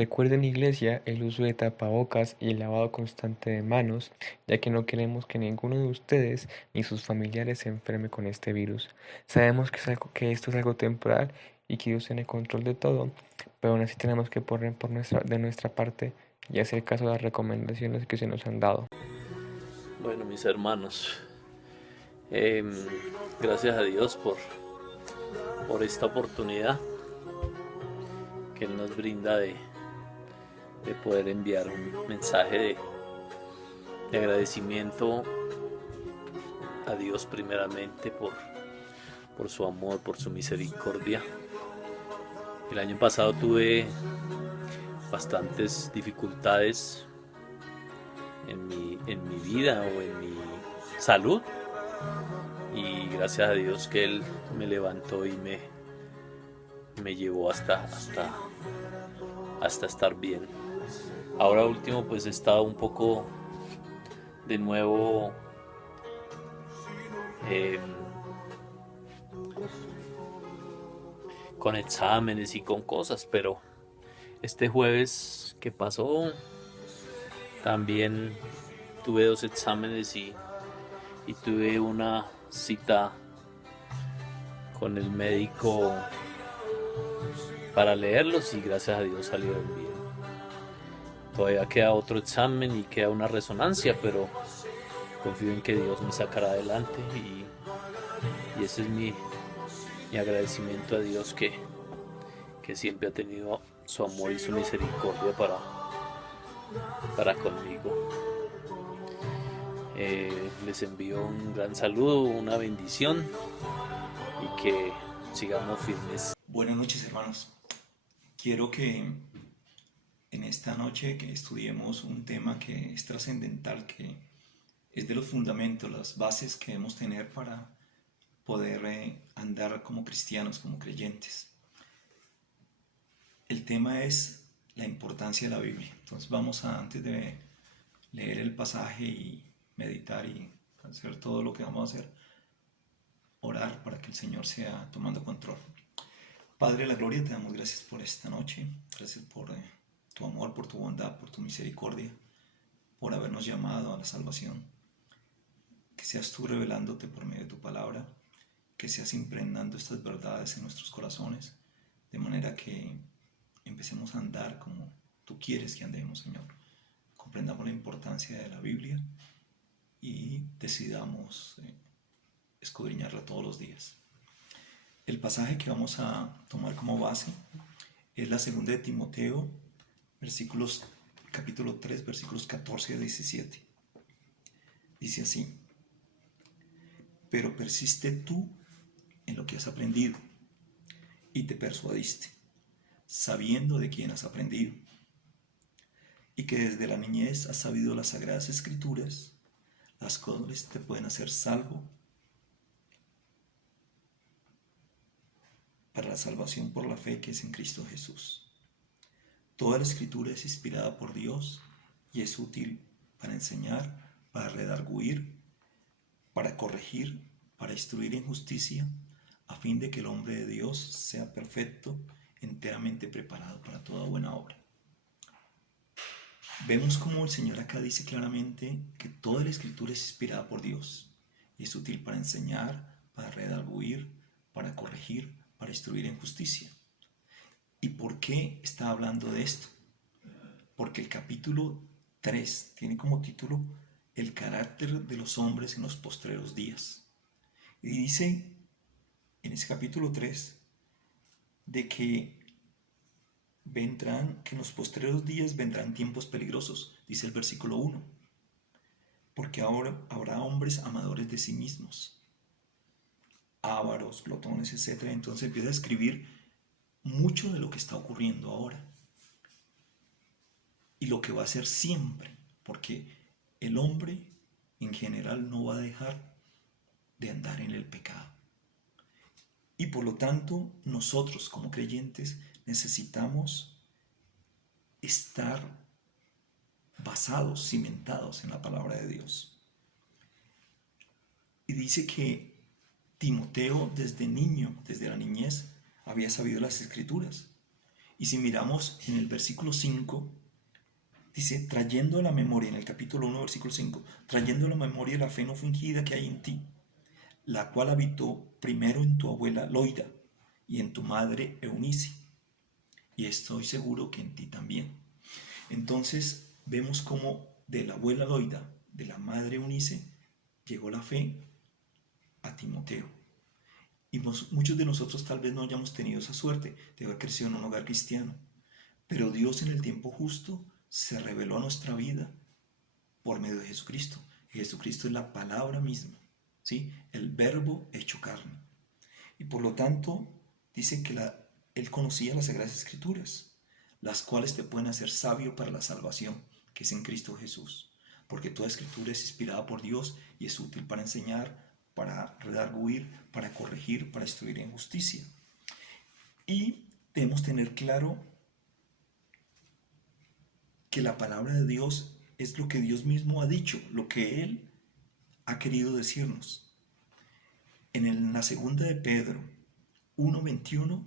Recuerden, iglesia, el uso de tapabocas y el lavado constante de manos, ya que no queremos que ninguno de ustedes ni sus familiares se enferme con este virus. Sabemos que esto es algo temporal y que Dios tiene control de todo, pero aún así tenemos que poner de nuestra parte y hacer caso a las recomendaciones que se nos han dado. Bueno, mis hermanos, em, gracias a Dios por esta oportunidad que Él nos brinda de poder enviar un mensaje de agradecimiento a Dios primeramente por su amor, por su misericordia. El año pasado tuve bastantes dificultades en mi vida o en mi salud, y gracias a Dios que Él me levantó y me llevó hasta estar bien. Ahora último pues he estado un poco de nuevo eh, con exámenes y con cosas, pero este jueves que pasó también tuve dos exámenes y tuve una cita con el médico para leerlos y gracias a Dios salieron bien. Todavía queda otro examen y queda una resonancia, pero confío en que Dios me sacará adelante y ese es mi agradecimiento a Dios que siempre ha tenido su amor y su misericordia para conmigo. Les envío un gran saludo, una bendición y que sigamos firmes. Buenas noches, hermanos. Quiero que en esta noche que estudiemos un tema que es trascendental, que es de los fundamentos, las bases que debemos tener para poder andar como cristianos, como creyentes. El tema es la importancia de la Biblia. Entonces vamos a, antes de leer el pasaje y meditar y hacer todo lo que vamos a hacer, orar para que el Señor sea tomando control. Padre de la gloria, te damos gracias por esta noche, gracias por tu amor, por tu bondad, por tu misericordia, por habernos llamado a la salvación. Que seas tú revelándote por medio de tu palabra, que seas impregnando estas verdades en nuestros corazones, de manera que empecemos a andar como tú quieres que andemos, Señor. Comprendamos la importancia de la Biblia y decidamos escudriñarla todos los días. El pasaje que vamos a tomar como base es la segunda de Timoteo, capítulo 3, versículos 14 a 17. Dice así: pero persiste tú en lo que has aprendido y te persuadiste, sabiendo de quién has aprendido, y que desde la niñez has sabido las sagradas escrituras, las cuales te pueden hacer salvo para la salvación por la fe que es en Cristo Jesús. Toda la escritura es inspirada por Dios y es útil para enseñar, para redarguir, para corregir, para instruir en justicia, a fin de que el hombre de Dios sea perfecto, enteramente preparado para toda buena obra. Vemos como el Señor acá dice claramente que toda la escritura es inspirada por Dios y es útil para enseñar, para redarguir, para corregir, para instruir en justicia. ¿Y por qué está hablando de esto? Porque el capítulo 3 tiene como título el carácter de los hombres en los postreros días. Y dice en ese capítulo 3 de que en los postreros días vendrán tiempos peligrosos, dice el versículo 1, porque ahora habrá hombres amadores de sí mismos, ávaros, glotones, etc. Entonces empieza a escribir mucho de lo que está ocurriendo ahora y lo que va a ser siempre, porque el hombre en general no va a dejar de andar en el pecado. Y por lo tanto, nosotros como creyentes necesitamos estar basados, cimentados en la palabra de Dios. Y dice que Timoteo desde niño, desde la niñez, había sabido las escrituras. Y si miramos en el versículo 5, dice, trayendo a la memoria, en el capítulo 1, versículo 5, trayendo a la memoria la fe no fingida que hay en ti, la cual habitó primero en tu abuela Loida y en tu madre Eunice, y estoy seguro que en ti también. Entonces vemos cómo de la abuela Loida, de la madre Eunice, llegó la fe a Timoteo. Y muchos de nosotros tal vez no hayamos tenido esa suerte de haber crecido en un hogar cristiano, pero Dios en el tiempo justo se reveló a nuestra vida por medio de Jesucristo. Y Jesucristo es la palabra misma, ¿sí? El verbo hecho carne. Y por lo tanto, dice que Él conocía las Sagradas Escrituras, las cuales te pueden hacer sabio para la salvación, que es en Cristo Jesús. Porque toda Escritura es inspirada por Dios y es útil para enseñar, para redarguir, para corregir, para instruir en justicia. Y debemos tener claro que la palabra de Dios es lo que Dios mismo ha dicho, lo que Él ha querido decirnos. En la segunda de Pedro 1:21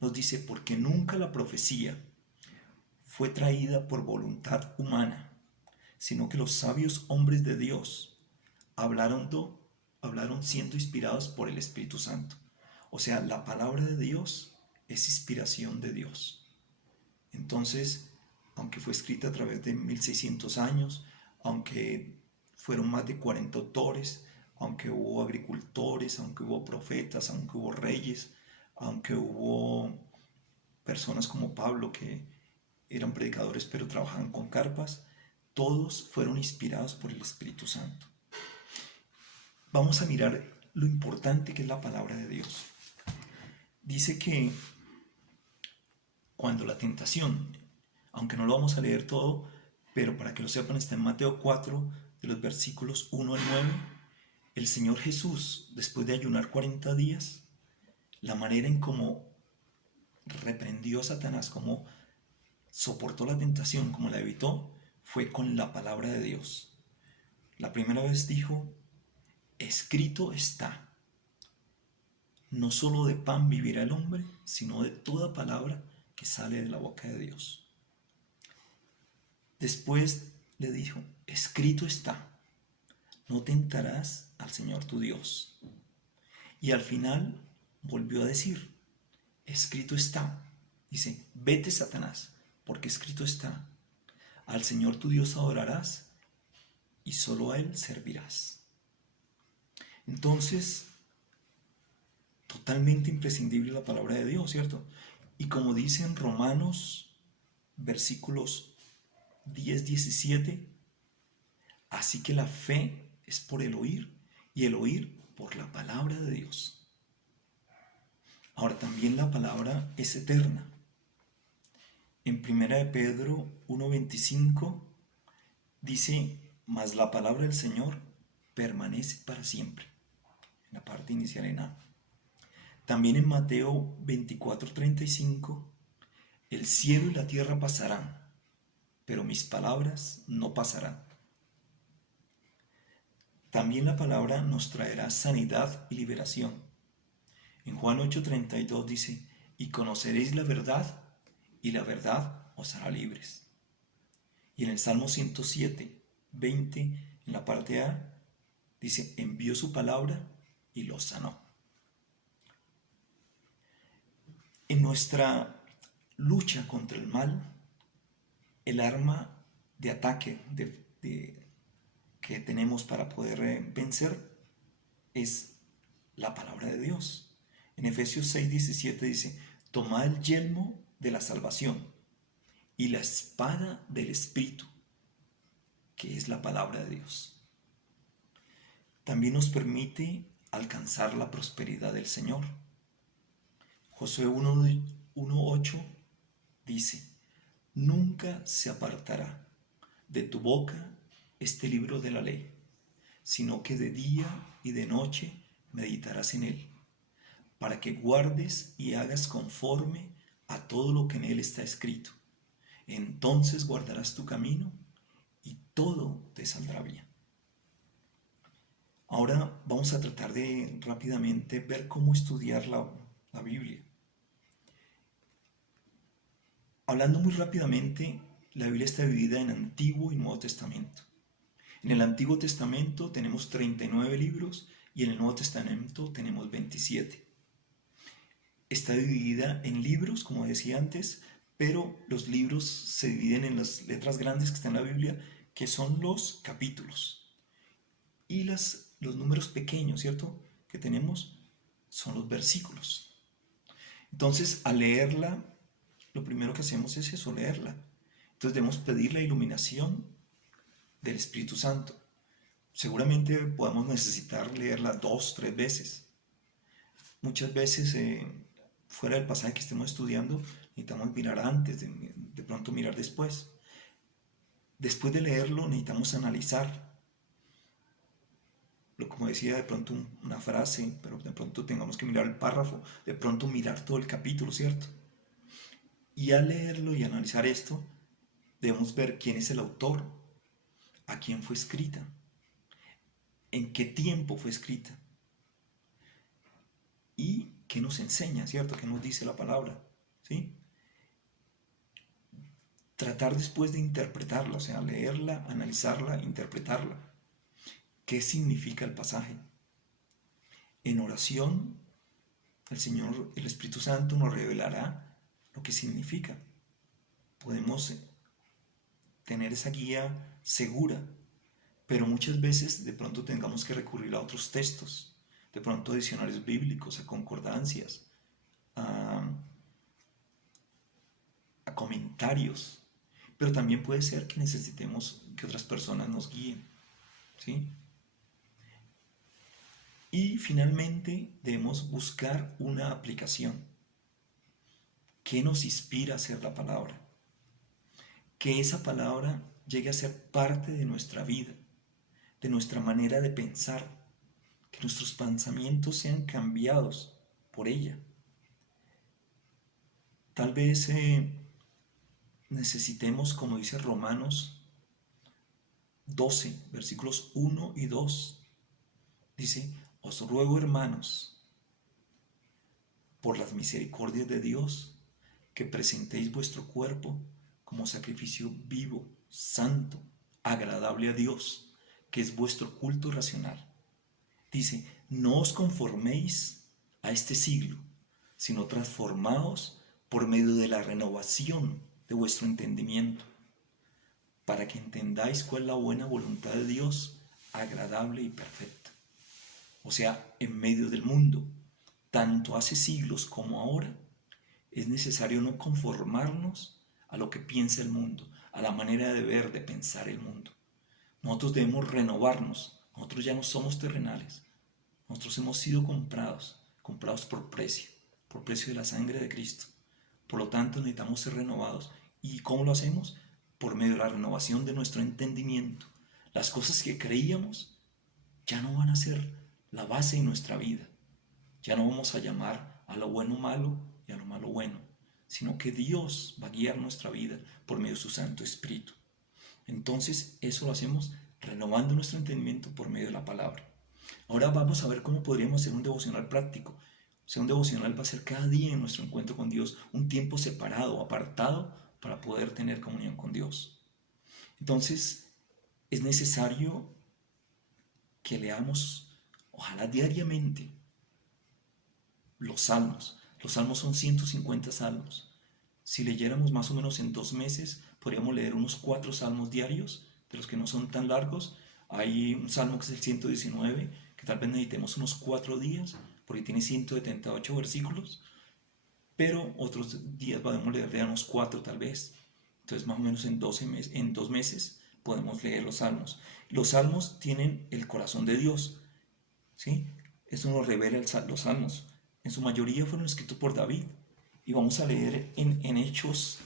nos dice, porque nunca la profecía fue traída por voluntad humana, sino que los sabios hombres de Dios hablaron siendo inspirados por el Espíritu Santo. O sea, la palabra de Dios es inspiración de Dios. Entonces, aunque fue escrita a través de 1600 años, aunque fueron más de 40 autores, aunque hubo agricultores, aunque hubo profetas, aunque hubo reyes, aunque hubo personas como Pablo que eran predicadores pero trabajaban con carpas, todos fueron inspirados por el Espíritu Santo. Vamos a mirar lo importante que es la palabra de Dios. Dice que cuando la tentación, aunque no lo vamos a leer todo, pero para que lo sepan, está en Mateo 4, de los versículos 1 al 9, el Señor Jesús, después de ayunar 40 días, la manera en cómo reprendió a Satanás, cómo soportó la tentación, cómo la evitó, fue con la palabra de Dios. La primera vez dijo, escrito está, no solo de pan vivirá el hombre, sino de toda palabra que sale de la boca de Dios. Después le dijo, escrito está, no tentarás al Señor tu Dios. Y al final volvió a decir, escrito está. Dice, vete Satanás, porque escrito está, al Señor tu Dios adorarás y solo a Él servirás. Entonces, totalmente imprescindible la palabra de Dios, ¿cierto? Y como dice en Romanos, versículos 10-17, así que la fe es por el oír y el oír por la palabra de Dios. Ahora también la palabra es eterna. En 1 de Pedro 1:25 dice, mas la palabra del Señor permanece para siempre. En la parte inicial en A. También en Mateo 24:35, el cielo y la tierra pasarán, pero mis palabras no pasarán. También la palabra nos traerá sanidad y liberación. En Juan 8:32 dice, y conoceréis la verdad, y la verdad os hará libres. Y en el Salmo 107:20, en la parte A, dice, envió su palabra y los sanó. En nuestra lucha contra el mal, el arma de ataque que tenemos para poder vencer es la palabra de Dios. En Efesios 6:17 dice, tomad el yelmo de la salvación y la espada del Espíritu, que es la palabra de Dios. También nos permite alcanzar la prosperidad del Señor. Josué 1:8 dice, nunca se apartará de tu boca este libro de la ley, sino que de día y de noche meditarás en él, para que guardes y hagas conforme a todo lo que en él está escrito. Entonces guardarás tu camino y todo te saldrá bien. Ahora vamos a tratar de rápidamente ver cómo estudiar la Biblia. Hablando muy rápidamente, la Biblia está dividida en Antiguo y Nuevo Testamento. En el Antiguo Testamento tenemos 39 libros y en el Nuevo Testamento tenemos 27. Está dividida en libros, como decía antes, pero los libros se dividen en las letras grandes que están en la Biblia, que son los capítulos. Y los números pequeños, ¿cierto?, que tenemos son los versículos. Entonces, al leerla, lo primero que hacemos es eso, leerla. Entonces debemos pedir la iluminación del Espíritu Santo. Seguramente podamos necesitar leerla 2, 3 veces. Muchas veces, fuera del pasaje que estemos estudiando, necesitamos mirar antes, de pronto mirar después. Después de leerlo, necesitamos analizar. Como decía, de pronto una frase, pero de pronto tengamos que mirar el párrafo, de pronto mirar todo el capítulo, ¿cierto? Y al leerlo y analizar esto, debemos ver quién es el autor, a quién fue escrita, en qué tiempo fue escrita y qué nos enseña, ¿cierto? ¿Qué nos dice la palabra? ¿Sí? Tratar después de interpretarla, o sea, leerla, analizarla, interpretarla. ¿Qué significa el pasaje? En oración, el Señor, el Espíritu Santo nos revelará lo que significa. Podemos tener esa guía segura, pero muchas veces de pronto tengamos que recurrir a otros textos, de pronto a diccionarios bíblicos, a concordancias, a comentarios, pero también puede ser que necesitemos que otras personas nos guíen, ¿sí? Y finalmente debemos buscar una aplicación. ¿Qué nos inspira a hacer la palabra? Que esa palabra llegue a ser parte de nuestra vida, de nuestra manera de pensar, que nuestros pensamientos sean cambiados por ella. Tal vez necesitemos, como dice Romanos 12, versículos 1 y 2, dice: os ruego, hermanos, por las misericordias de Dios, que presentéis vuestro cuerpo como sacrificio vivo, santo, agradable a Dios, que es vuestro culto racional. Dice: no os conforméis a este siglo, sino transformaos por medio de la renovación de vuestro entendimiento, para que entendáis cuál es la buena voluntad de Dios, agradable y perfecta. O sea, en medio del mundo, tanto hace siglos como ahora, es necesario no conformarnos a lo que piensa el mundo, a la manera de ver, de pensar el mundo. Nosotros debemos renovarnos. Nosotros ya no somos terrenales. Nosotros hemos sido comprados por precio de la sangre de Cristo. Por lo tanto, necesitamos ser renovados. ¿Y cómo lo hacemos? Por medio de la renovación de nuestro entendimiento. Las cosas que creíamos ya no van a ser la base de nuestra vida. Ya no vamos a llamar a lo bueno malo y a lo malo bueno, sino que Dios va a guiar nuestra vida por medio de su Santo Espíritu. Entonces, eso lo hacemos renovando nuestro entendimiento por medio de la palabra. Ahora vamos a ver cómo podríamos hacer un devocional práctico. O sea, un devocional va a ser cada día en nuestro encuentro con Dios, un tiempo separado, apartado, para poder tener comunión con Dios. Entonces, es necesario que leamos, ojalá diariamente, los salmos. Los salmos son 150 salmos. Si leyéramos más o menos en 2 meses, podríamos leer unos 4 salmos diarios, de los que no son tan largos. Hay un salmo que es el 119, que tal vez necesitemos unos 4 días, porque tiene 178 versículos, pero otros días podemos leer de unos 4 tal vez. Entonces más o menos en 2 meses podemos leer los salmos. Los salmos tienen el corazón de Dios, ¿sí? Eso nos revela los salmos. En su mayoría fueron escritos por David. Y vamos a leer en Hechos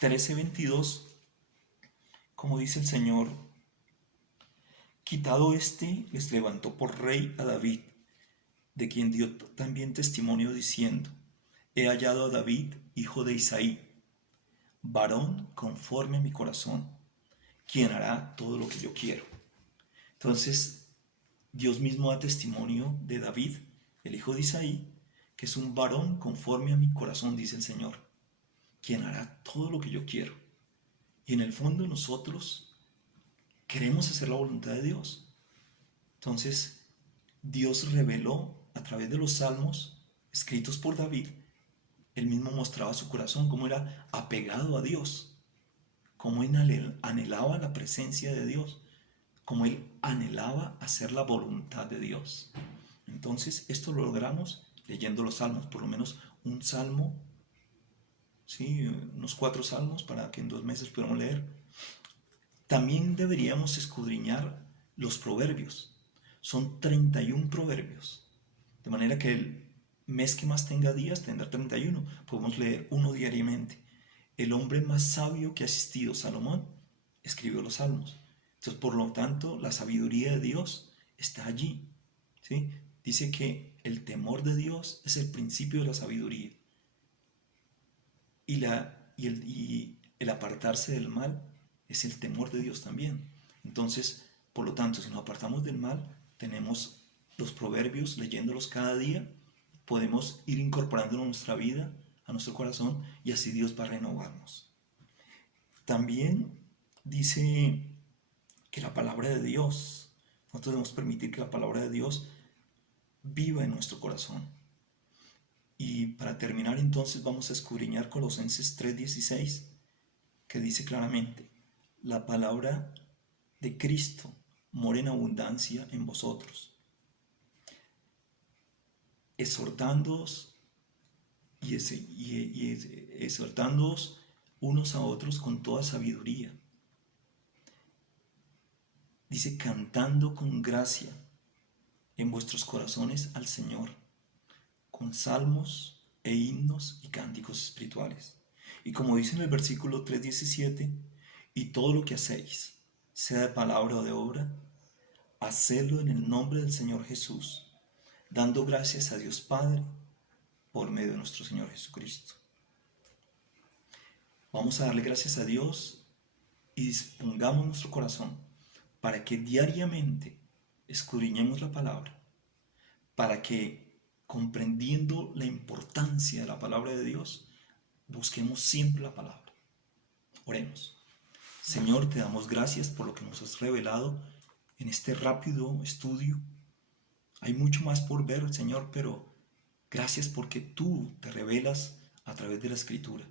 13:22, como dice el Señor: quitado les levantó por rey a David, de quien dio también testimonio diciendo: he hallado a David, hijo de Isaí, varón conforme a mi corazón, quien hará todo lo que yo quiero. Entonces, Dios mismo da testimonio de David, el hijo de Isaí, que es un varón conforme a mi corazón, dice el Señor. quien hará todo lo que yo quiero. Y en el fondo nosotros queremos hacer la voluntad de Dios. Entonces, Dios reveló a través de los salmos escritos por David. Él mismo mostraba su corazón, cómo era apegado a Dios, cómo él anhelaba la presencia de Dios, cómo él anhelaba hacer la voluntad de Dios. Entonces, esto lo logramos leyendo los salmos, por lo menos un salmo, ¿sí? Unos 4 salmos para que en 2 meses podamos leer. También deberíamos escudriñar los proverbios. Son 31 proverbios, de manera que el mes que más tenga días tendrá 31. Podemos leer uno diariamente. El hombre más sabio que ha existido, Salomón, escribió los salmos. Entonces, por lo tanto, la sabiduría de Dios está allí, ¿sí? Dice que el temor de Dios es el principio de la sabiduría. Y el apartarse del mal es el temor de Dios también. Entonces, por lo tanto, si nos apartamos del mal, tenemos los proverbios, leyéndolos cada día, podemos ir incorporándolos a nuestra vida, a nuestro corazón, y así Dios va a renovarnos. También dice que la palabra de Dios, nosotros debemos permitir que la palabra de Dios viva en nuestro corazón. Y para terminar, entonces, vamos a escudriñar Colosenses 3:16, que dice claramente: la palabra de Cristo mora en abundancia en vosotros, exhortándoos y exhortándoos unos a otros con toda sabiduría. Dice, cantando con gracia en vuestros corazones al Señor, con salmos e himnos y cánticos espirituales. Y como dice en el versículo 3:17, y todo lo que hacéis, sea de palabra o de obra, hacedlo en el nombre del Señor Jesús, dando gracias a Dios Padre por medio de nuestro Señor Jesucristo. Vamos a darle gracias a Dios y dispongamos nuestro corazón para que diariamente escudriñemos la palabra, para que, comprendiendo la importancia de la palabra de Dios, busquemos siempre la palabra. Oremos. Señor, te damos gracias por lo que nos has revelado en este rápido estudio. Hay mucho más por ver, Señor, pero gracias porque tú te revelas a través de la Escritura.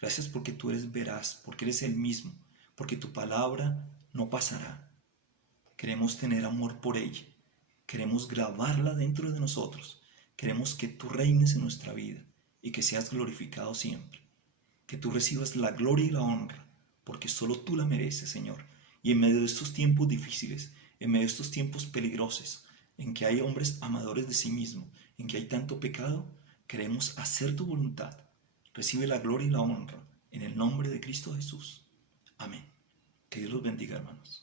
Gracias porque tú eres veraz, porque eres el mismo, porque tu palabra no pasará. Queremos tener amor por ella. Queremos grabarla dentro de nosotros. Queremos que tú reines en nuestra vida y que seas glorificado siempre. Que tú recibas la gloria y la honra, porque solo tú la mereces, Señor. Y en medio de estos tiempos difíciles, en medio de estos tiempos peligrosos, en que hay hombres amadores de sí mismos, en que hay tanto pecado, queremos hacer tu voluntad. Recibe la gloria y la honra en el nombre de Cristo Jesús. Amén. Que Dios los bendiga, hermanos.